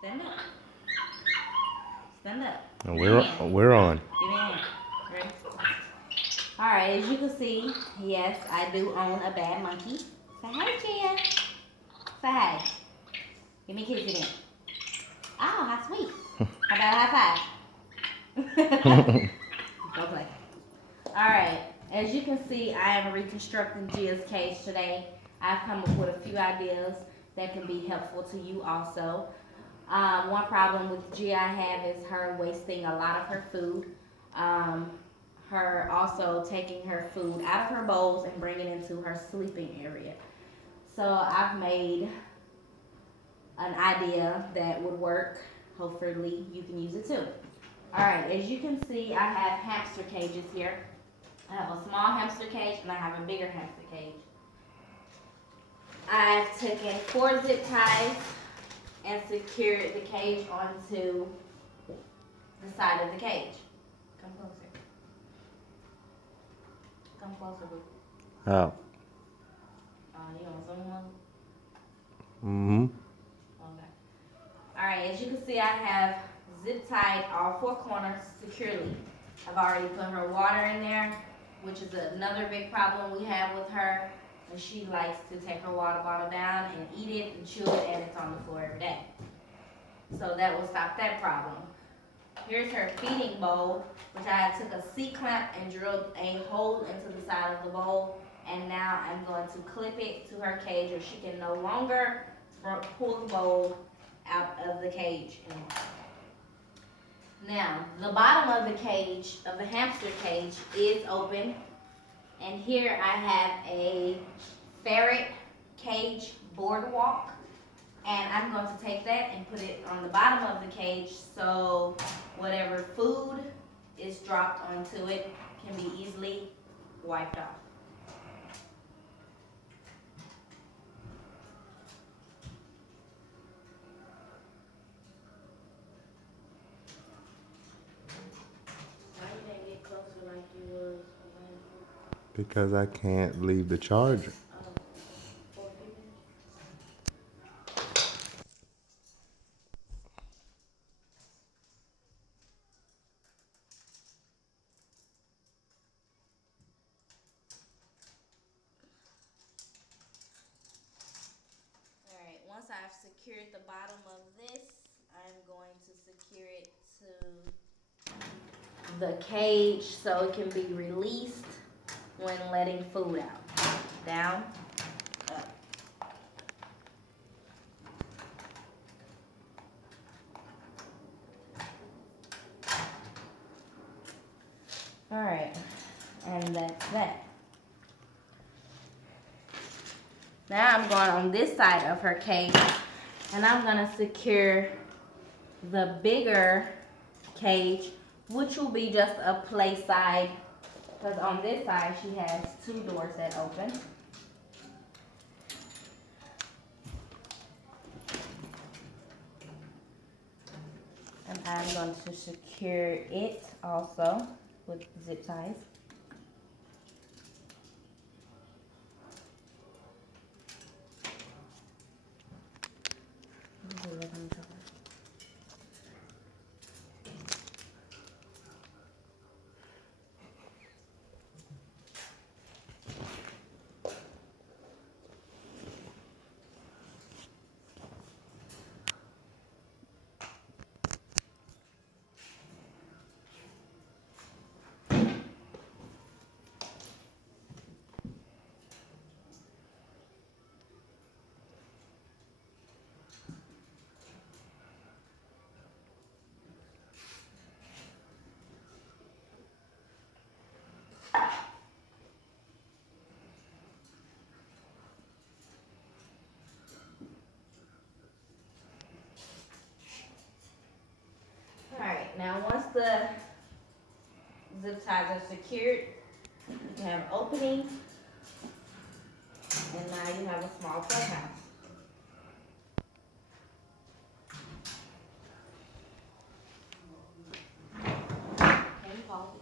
Stand up. Stand up. And Give me a hand. we're on. Give me a hand. Ready? Alright, as you can see, yes, I do own a bad monkey. Say hi, Chia. Say hi. Give me a kiss again. Oh, how sweet. How about a high five? Go play. Alright, as you can see, I am reconstructing Gia's cage today. I've come up with a few ideas that can be helpful to you also. One problem with Gia I have is her wasting a lot of her food. Her also taking her food out of her bowls and bringing it into her sleeping area. So I've made an idea that would work. Hopefully you can use it too. Alright, as you can see, I have hamster cages here. I have a small hamster cage and I have a bigger hamster cage. I've taken 4 zip ties and secured the cage onto the side of the cage. Come closer. Come closer, boo. How? You want someone? Mm-hmm. Okay. Alright, as you can see, I have zip tied all 4 corners securely. I've already put her water in there, which is another big problem we have with her. And she likes to take her water bottle down and eat it and chew it, and it's on the floor every day. So that will stop that problem. Here's her feeding bowl, which I took a C-clamp and drilled a hole into the side of the bowl. And now I'm going to clip it to her cage where she can no longer pull the bowl out of the cage anymore. Now, the bottom of the cage, of the hamster cage, is open. And here I have a ferret cage boardwalk. And I'm going to take that and put it on the bottom of the cage so whatever food is dropped onto it can be easily wiped off. Why you didn't get closer like you was? Because I can't leave the charger. Alright, once I've secured the bottom of this, I'm going to secure it to the cage so it can be released when letting food out. Down, up. Alright, and that's that. Now I'm going on this side of her cage and I'm going to secure the bigger cage, which will be just a play side, because on this side she has 2 doors that open. And I'm going to secure it also with zip ties. Alright, now once the zip ties are secured, you have opening, and now you have a small playhouse. Can you pause it?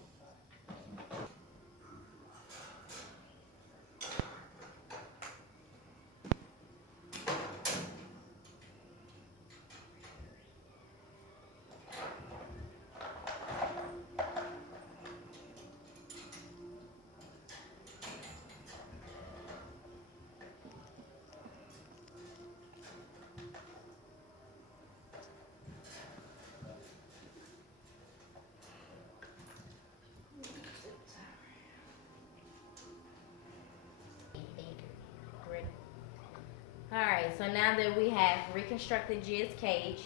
Alright, so now that we have reconstructed Gia's cage,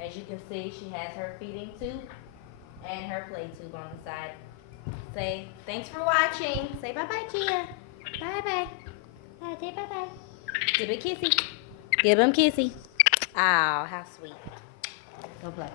as you can see, she has her feeding tube and her play tube on the side. Say thanks for watching. Say bye-bye, Gia. Bye-bye. Say bye-bye. Give it a kissy. Give him kissy. Oh, how sweet. Go play.